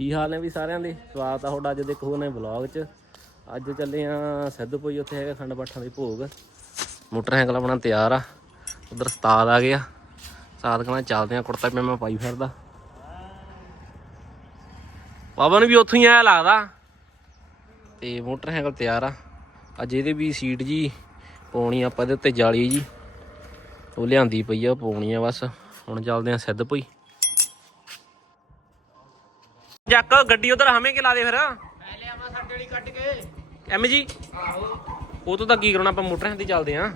ਕੀ ਹਾਲ ਨੇ ਵੀ ਸਾਰਿਆਂ ਦੇ? ਸਵਾਗਤ ਆ ਤੁਹਾਡਾ ਅੱਜ ਦੇ ਇੱਕ ਹੋਰ ਨਵੇਂ ਵਲੌਗ 'ਚ। ਅੱਜ ਚੱਲੇ ਆ ਸਿੱਧੂਪੁਰੀ, ਉੱਥੇ ਹੈਗਾ ਖੰਡ ਪਾਠਾਂ ਦੇ ਭੋਗ। ਮੋਟਰਸਾਈਕਲ ਆਪਣਾ ਤਿਆਰ ਆ। ਉਧਰ ਉਸਤਾਦ ਆ ਗਿਆ ਉਸਤਾਦ ਕਹਿੰਦਾ ਚੱਲਦੇ ਆ, ਕੁੜਤਾ ਪਜਾਮਾ ਪਾਈ ਫਿਰਦਾ। ਪਵਨ ਵੀ ਉੱਥੋਂ ਹੀ ਆਇਆ ਲੱਗਦਾ। ਤੇ ਮੋਟਰਸਾਈਕਲ ਤਿਆਰ ਆ। ਅੱਜ ਇਹਦੇ ਵੀ ਸੀਟ ਜੀ ਪਾਉਣੀ ਆਪਾਂ ਇਹਦੇ ਉੱਤੇ ਜਾਲੀ ਜੀ। ਉਹ ਲਿਆਂਦੀ ਪਈ ਆ ਉਹ ਪਾਉਣੀ ਆ ਬਸ। ਹੁਣ ਚੱਲਦੇ ਆ ਸਿੱਧੂਪੁਰੀ। ਜੱਕ ਗੱਡੀ ਉਧਰ ਹਮੇ ਕਿ ਲਾ ਦੇ ਫਿਰ? ਮੈਂ ਲਿਆਵਾਂ ਸਾਡੇ ਵਾਲੀ ਕੱਢ ਕੇ। M G? ਆਹੋ। ਉਹ ਤੋਂ ਤਾਂ ਕੀ ਕਰਾਉਣਾ ਆਪਾਂ ਮੋਟਰਾਂ ਤੇ ਚੱਲਦੇ ਆਂ।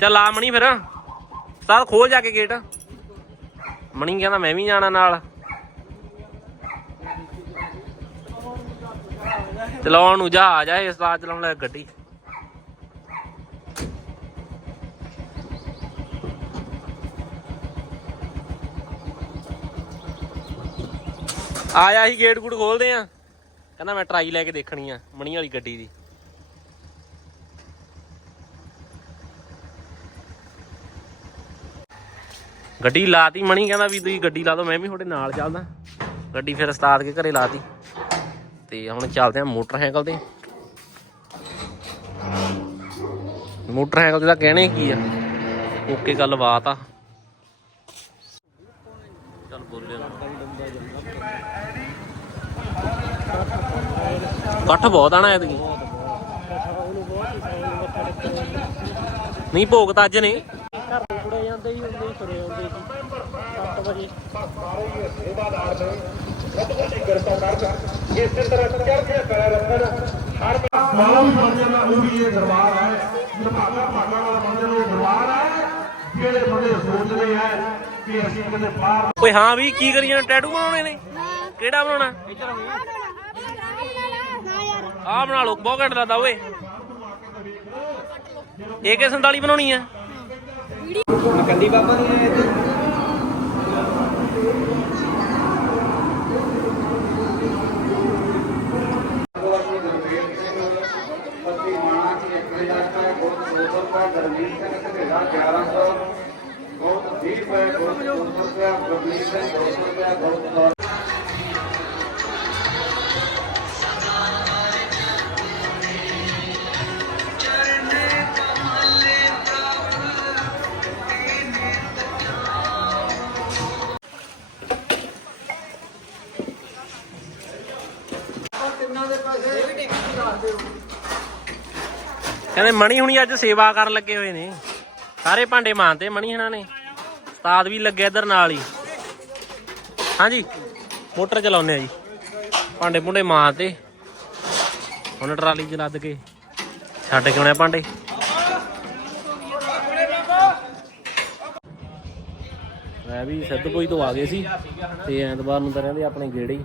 ਚੱਲ ਆ ਮਣੀ ਫਿਰ। ਸਾਰ ਖੋਲ ਜਾ ਕੇ ਗੇਟ। ਮਣੀ ਕਹਿੰਦਾ ਮੈਂ ਵੀ ਜਾਣਾ ਨਾਲ। ਚਲਾਉਣ ਨੂੰ ਜਾ ਆ ਇਸ ਵਾਰ ਚਲਾਉਣ ਲੱਗ ਗੱਡੀ। ਆਇਆ ਹੀ ਗੇਟ ਗੁੱਟ ਖੋਲਦੇ ਆ। ਕਹਿੰਦਾ ਮੈਂ ਟਰਾਈ ਲੈ ਕੇ ਦੇਖਣੀ ਆ, ਮਣੀ ਵਾਲੀ ਗੱਡੀ ਦੀ। ਗੱਡੀ ਲਾਤੀ ਮਣੀ, ਕਹਿੰਦਾ ਵੀ ਤੁਸੀਂ ਗੱਡੀ ਲਾ ਦਿਓ, ਮੈਂ ਵੀ ਤੁਹਾਡੇ ਨਾਲ ਚੱਲਦਾ। ਗੱਡੀ ਫਿਰ ਉਸਤਾਦ ਕੇ ਘਰੇ ਲਾਤੀ। ਤੇ ਹੁਣ ਚੱਲਦੇ ਆ ਮੋਟਰਸਾਈਕਲ ਤੇ। ਮੋਟਰਸਾਈਕਲ ਤੇ ਤਾਂ ਕਹਿਣੇ ਕੀ ਆ, ਓਕੇ ਗੱਲ ਬਾਤ ਆ ਚੱਲ ਬੋਲਿਆ ਨਾ ਕੱਠ ਬਹੁਤ ਆਣਾ ਐਤਕੀ। ਨਹੀਂ, ਭੋਗ ਤਾਂ ਅੱਜ ਨੇ ਘਰ ਦੇ ਕੁੜੇ ਜਾਂਦੇ ਹੀ ਹੁੰਦੇ ਹੀ ਤੁਰੇ ਆਉਂਦੇ ਸੀ 7 ਵਜੇ ਮਾਲਾ ਵੀ ਮੰਨਿਆ ਨਾ ਉਹ ਵੀ ਇਹ ਦਰਬਾਰ ਹੈ। ਨਿਭਾਗਾ ਭਾਗਾ ਵਾਲਾ ਮੰਨਿਆ ਉਹ ਦਰਬਾਰ ਹੈ। ਜਿਹੜੇ ਬੰਦੇ ਸੋਚਦੇ ਆ ਕਿ ਅਸੀਂ ਕਿਤੇ ਬਾਹਰ ਓਏ ਹਾਂ ਵੀ, ਕੀ ਕਰੀ ਜਾਣਾ? ਟੈਟੂ ਬਣਾਉਣੇ ਨੇ? ਕਿਹੜਾ ਬਣਾਉਣਾ? ਆ ਬਣਾ ਲਓ, ਬਹੁਤ ਘੰਟਾ ਲੱਗਦਾ ਓਏ। AK 47 ਬਣਾਉਣੀ ਆ। ਕੰਦੀ ਬਾਬਾ ਨੇ ਕਹਿੰਦੇ ਮਣੀ ਹੁਣੀ ਅੱਜ ਸੇਵਾ ਕਰਨ ਲੱਗੇ ਹੋਏ ਨੇ। ਸਾਰੇ ਭਾਂਡੇ ਮਾਂਤੇ ਮਣੀ ਹਣਾ ਨੇ। ਉਸਤਾਦ ਵੀ ਲੱਗਿਆ ਇਧਰ ਨਾਲ ਹੀ। ਹਾਂਜੀ, ਮੋਟਰ ਚਲਾਉਨੇ ਆ ਜੀ। ਭਾਂਡੇ ਭੁੰਡੇ ਮਾਂਤੇ ਹੁਣ ਟਰਾਲੀ ਚ ਲੱਦ ਕੇ ਛੱਡ ਕੇ ਆਉਣੇ ਭਾਂਡੇ। ਮੈਂ ਵੀ ਸਿੱਧਪੁਰੀ ਤੋਂ ਆ ਗਏ ਸੀ ਤੇ ਐਤਵਾਰ ਨੂੰ ਤਾਂ ਰਹਿੰਦੇ ਆਪਣੇ ਗੇੜੇ ਹੀ।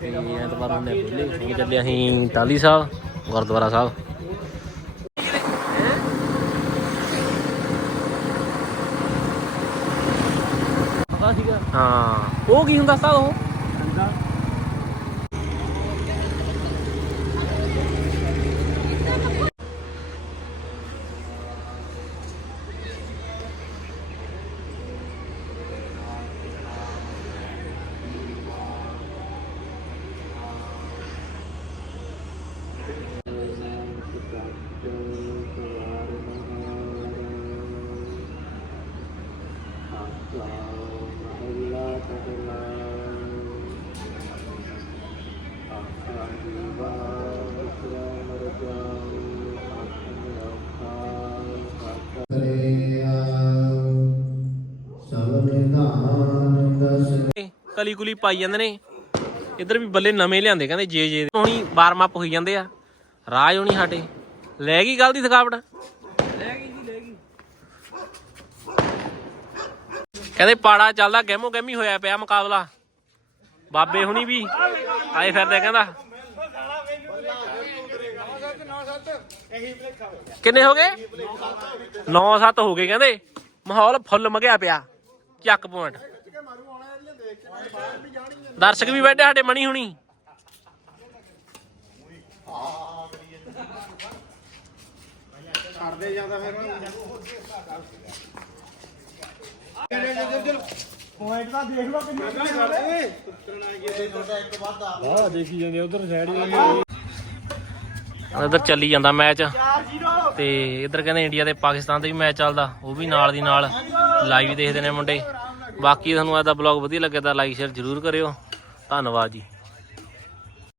ਤੇ ਐਤਵਾਰ ਨੂੰ ਨੇ ਬੁੱਲੇ ਚੱਲੇ ਅਸੀਂ ਟਾਲੀ ਸਾਹਿਬ, ਗੁਰਦੁਆਰਾ ਸਾਹਿਬ। ਹਾਂ ਉਹ ਕੀ ਹੁੰਦਾ ਸਤਾ ਉਹ ਕਲੀ ਕੁਲੀ ਪਾਈ ਜਾਂਦੇ ਨੇ। ਇੱਧਰ ਵੀ ਬੱਲੇ ਨਵੇਂ ਲਿਆਂਦੇ, ਕਹਿੰਦੇ ਜੇ ਜੇ ਹੁਣੀ ਵਾਰਮ ਅਪ ਹੋਈ ਜਾਂਦੇ ਆ। ਰਾਜ ਹੋਣੀ ਸਾਡੇ ਲੈ ਗਈ ਗੱਲ ਦੀ ਥਕਾਵਟ ਲੈ ਗਈ ਜੀ ਲੈ ਗਈ ਕਹਿੰਦੇ ਪਾੜਾ ਚੱਲਦਾ ਗਹਿਮੋ ਗਹਿਮੀ ਹੋਇਆ ਪਿਆ ਮੁਕਾਬਲਾ। ਬਾਬੇ ਹੁਣੀ ਵੀ ਆਏ ਫਿਰਦੇ ਕਹਿੰਦਾ। ਕਿੰਨੇ ਹੋ ਗਏ? 9-7 ਹੋ ਗਏ ਕਹਿੰਦੇ। ਮਾਹੌਲ ਫੁੱਲ ਮਗਿਆ ਪਿਆ। ਚੱਕ ਪੁਆਇੰਟ। ਦਰਸ਼ਕ ਵੀ ਬੈਠੇ ਸਾਡੇ ਮਣੀ ਹੁਣੀ। ਛੱਡਦੇ ਜਾਂਦਾ ਫਿਰ। ਪੁਆਇੰਟ ਤਾਂ ਦੇਖ ਲਓ ਕਿੰਨੇ ਆ ਦੇਖੀ ਜਾਂਦੇ ਉਧਰ ਸਾਈਡ ਉਧਰ ਚੱਲੀ ਜਾਂਦਾ ਮੈਚ ਤੇ ਇਧਰ ਕਹਿੰਦੇ ਇੰਡੀਆ ਤੇ ਪਾਕਿਸਤਾਨ ਦਾ ਵੀ ਮੈਚ ਚੱਲਦਾ, ਉਹ ਵੀ ਨਾਲ ਦੀ ਨਾਲ ਲਾਈਵ ਦੇਖਦੇ ਨੇ ਮੁੰਡੇ। ਬਾਕੀ ਤੁਹਾਨੂੰ ਅੱਜ ਦਾ ਬਲੌਗ ਵਧੀਆ ਲੱਗਿਆ ਤਾਂ ਲਾਈਕ ਸ਼ੇਅਰ ਜ਼ਰੂਰ ਕਰਿਓ। ਧੰਨਵਾਦ ਜੀ।